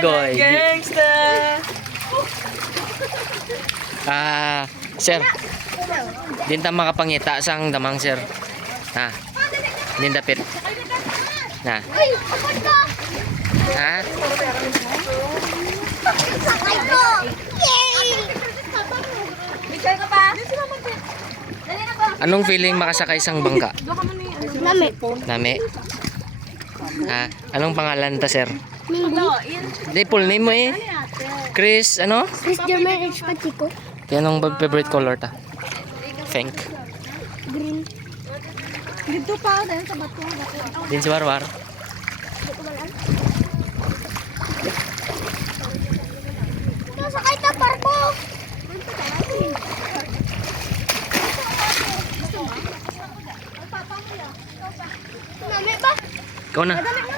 Goy. Gangsta! Sir. Din ta makapangita sang damang sir. Ha. Din dapit. Na. Ha? Sakay ko! Yay! Bigay ka pa? Anong feeling makasakay sang bangka? Nami. Nami. Ha? Anong pangalan ta sir? Minggu. Di full name mo eh. Chris, ano? Chris German H. Pachico. Kaya anong favorite color ta? Pink. Green. Dito pa, dahil sa bato. Din si Warwar. Sakay ta parko. Nami ba? Ikaw na. Nami